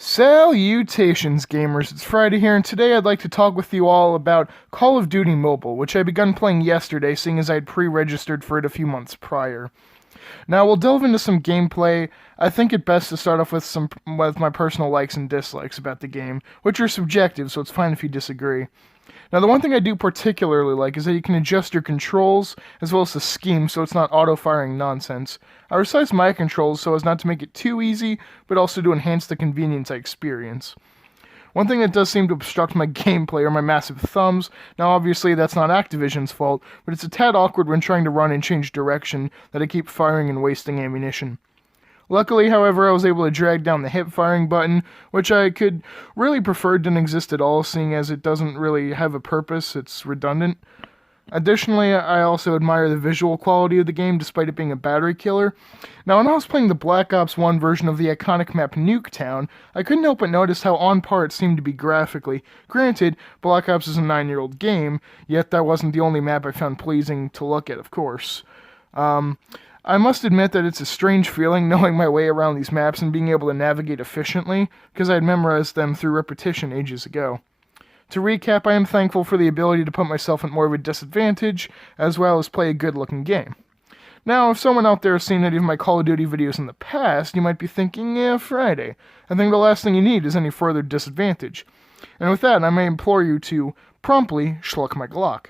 Salutations, gamers. It's Friday here, and today I'd like to talk with you all about Call of Duty Mobile, which I begun playing yesterday, seeing as I had pre-registered for it a few months prior. Now, we'll delve into some gameplay. I think it best to start off with my personal likes and dislikes about the game, which are subjective, so it's fine if you disagree. Now, the one thing I do particularly like is that you can adjust your controls as well as the scheme so it's not auto-firing nonsense. I resized my controls so as not to make it too easy, but also to enhance the convenience I experience. One thing that does seem to obstruct my gameplay are my massive thumbs. Now, obviously, that's not Activision's fault, but it's a tad awkward when trying to run and change direction that I keep firing and wasting ammunition. Luckily, however, I was able to drag down the hip firing button, which I could really prefer didn't exist at all, seeing as it doesn't really have a purpose, it's redundant. Additionally, I also admire the visual quality of the game, despite it being a battery killer. Now, when I was playing the Black Ops 1 version of the iconic map Nuketown, I couldn't help but notice how on par it seemed to be graphically. Granted, Black Ops is a 9-year-old game, yet that wasn't the only map I found pleasing to look at, of course. I must admit that it's a strange feeling knowing my way around these maps and being able to navigate efficiently, because I had memorized them through repetition ages ago. To recap, I am thankful for the ability to put myself at more of a disadvantage, as well as play a good-looking game. Now, if someone out there has seen any of my Call of Duty videos in the past, you might be thinking, yeah, Friday. I think the last thing you need is any further disadvantage. And with that, I may implore you to promptly schluck my Glock.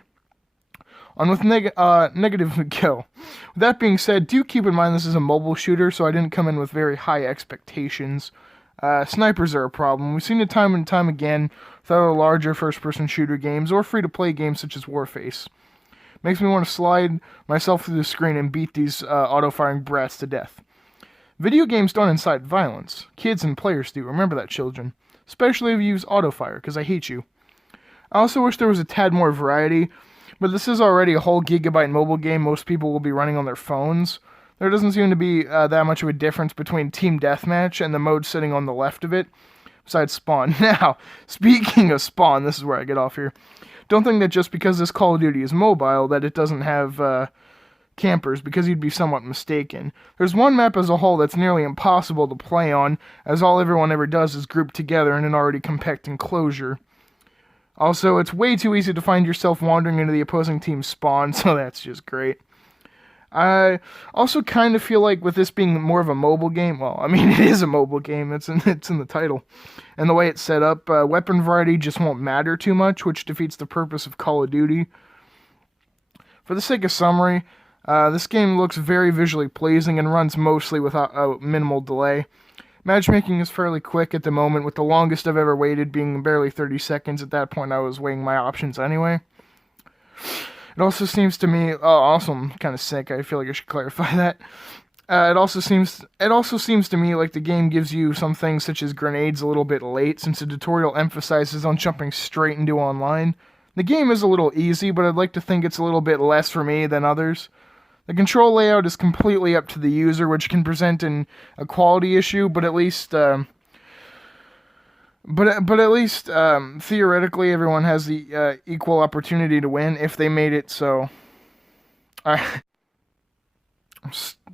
On with negative go. With that being said, do keep in mind this is a mobile shooter, so I didn't come in with very high expectations. Snipers are a problem. We've seen it time and time again with other larger first-person shooter games or free-to-play games such as Warface. Makes me want to slide myself through the screen and beat these auto-firing brats to death. Video games don't incite violence. Kids and players do. Remember that, children. Especially if you use auto-fire, because I hate you. I also wish there was a tad more variety, but this is already a whole gigabyte mobile game most people will be running on their phones. There doesn't seem to be that much of a difference between Team Deathmatch and the mode sitting on the left of it, besides Spawn. Now, speaking of Spawn, this is where I get off here. Don't think that just because this Call of Duty is mobile that it doesn't have campers, because you'd be somewhat mistaken. There's one map as a whole that's nearly impossible to play on, as all everyone ever does is group together in an already compact enclosure. Also, it's way too easy to find yourself wandering into the opposing team's spawn, so that's just great. I also kind of feel like with this being more of a mobile game, well, I mean, it is a mobile game, it's in the title, and the way it's set up, weapon variety just won't matter too much, which defeats the purpose of Call of Duty. For the sake of summary, this game looks very visually pleasing and runs mostly without minimal delay. Matchmaking is fairly quick at the moment, with the longest I've ever waited being barely 30 seconds. At that point, I was weighing my options anyway. It also seems to me... Oh, also, I'm kind of sick. I feel like I should clarify that. It also seems to me like the game gives you some things such as grenades a little bit late, since the tutorial emphasizes on jumping straight into online. The game is a little easy, but I'd like to think it's a little bit less for me than others. The control layout is completely up to the user, which can present a quality issue, but at least theoretically everyone has the equal opportunity to win if they made it so.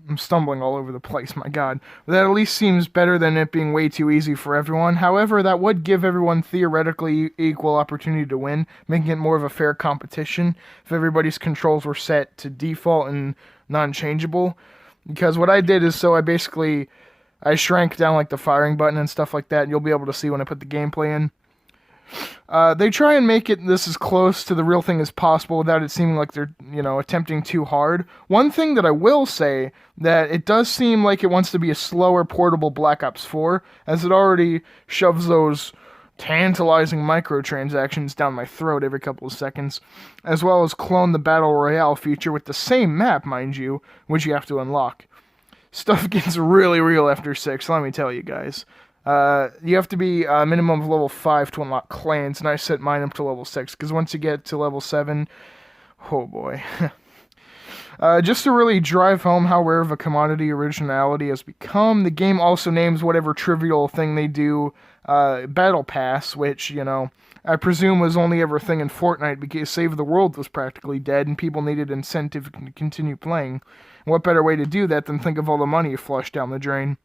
I'm stumbling all over the place, my god. But that at least seems better than it being way too easy for everyone. However, that would give everyone theoretically equal opportunity to win, making it more of a fair competition if everybody's controls were set to default and non-changeable. Because what I did is I shrank down like the firing button and stuff like that, and you'll be able to see when I put the gameplay in. They try and make this as close to the real thing as possible without it seeming like they're, attempting too hard. One thing that I will say, that it does seem like it wants to be a slower, portable Black Ops 4, as it already shoves those tantalizing microtransactions down my throat every couple of seconds, as well as clone the Battle Royale feature with the same map, mind you, which you have to unlock. Stuff gets really real after 6, let me tell you guys. You have to be a minimum of level 5 to unlock clans, and I set mine up to level 6, because once you get to level 7, oh boy. Just to really drive home how rare of a commodity originality has become, the game also names whatever trivial thing they do, Battle Pass, which, I presume was only ever a thing in Fortnite because Save the World was practically dead, and people needed incentive to continue playing. And what better way to do that than think of all the money you flushed down the drain?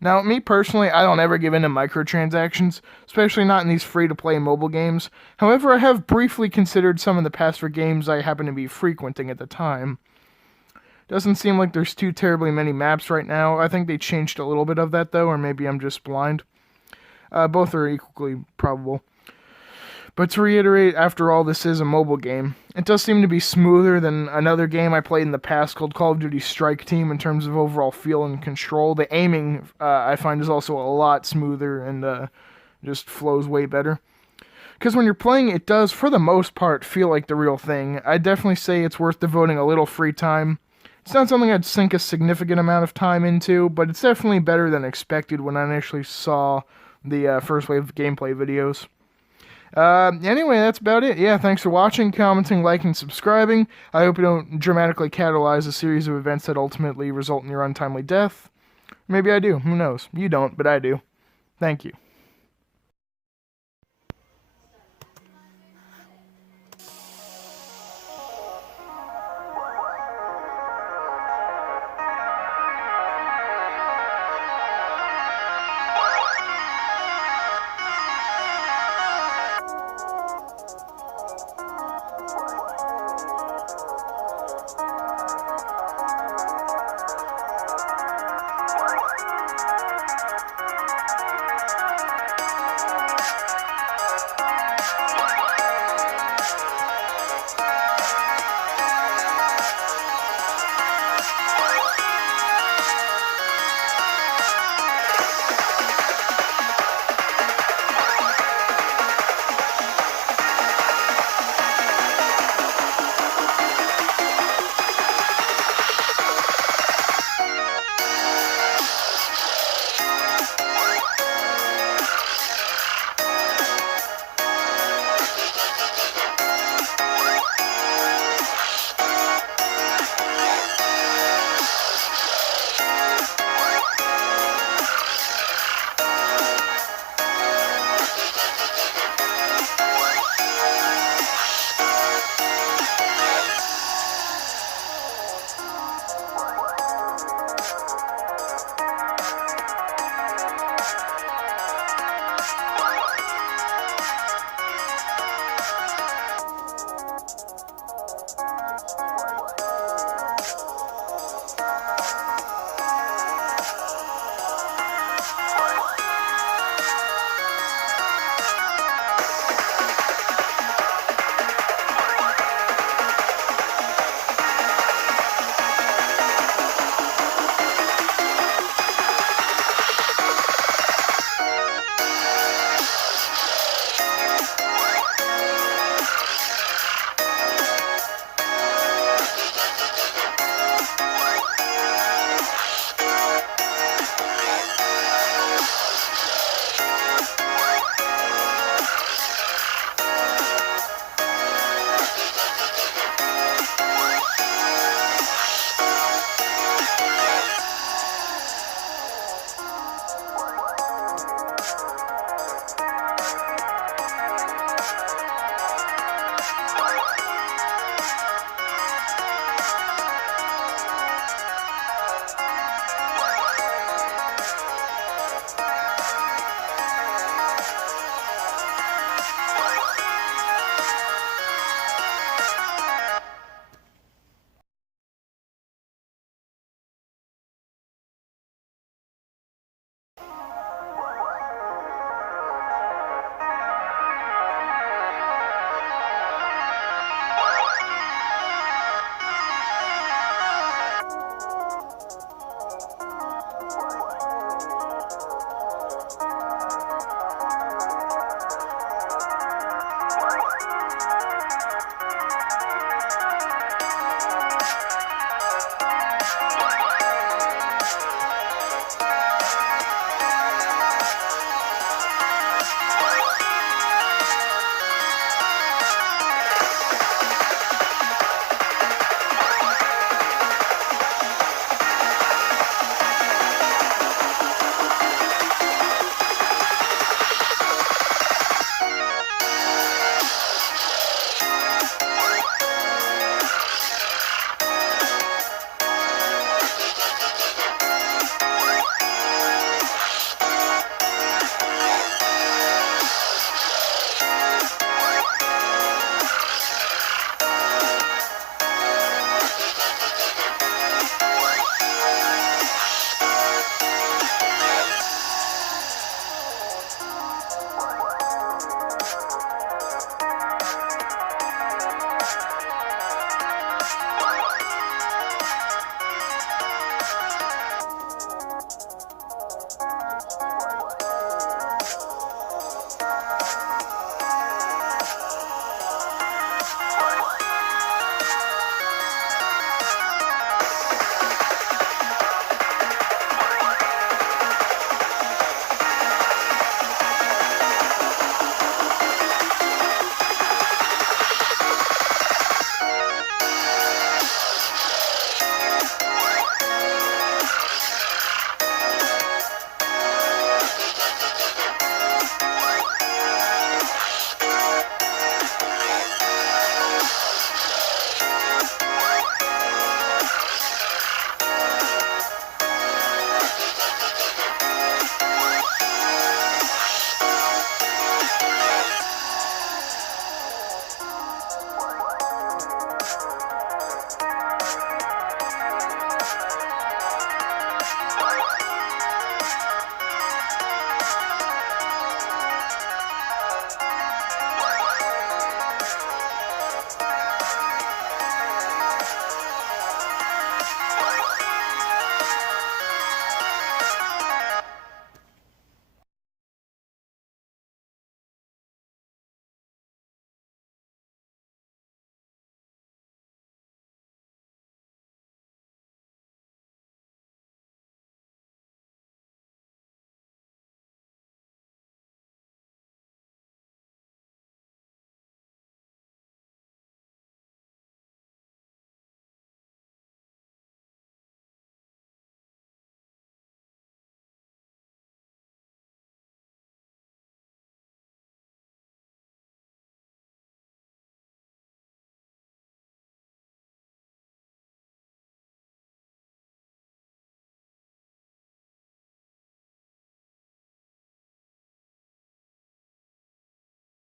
Now, me personally, I don't ever give in to microtransactions, especially not in these free-to-play mobile games. However, I have briefly considered some in the past for games I happen to be frequenting at the time. Doesn't seem like there's too terribly many maps right now. I think they changed a little bit of that, though, or maybe I'm just blind. Both are equally probable. But to reiterate, after all, this is a mobile game. It does seem to be smoother than another game I played in the past called Call of Duty Strike Team in terms of overall feel and control. The aiming, I find, is also a lot smoother and just flows way better. Because when you're playing, it does, for the most part, feel like the real thing. I'd definitely say it's worth devoting a little free time. It's not something I'd sink a significant amount of time into, but it's definitely better than expected when I initially saw the first wave of gameplay videos. Anyway, that's about it. Yeah, thanks for watching, commenting, liking, subscribing. I hope you don't dramatically catalyze a series of events that ultimately result in your untimely death. Maybe I do. Who knows? You don't, but I do. Thank you.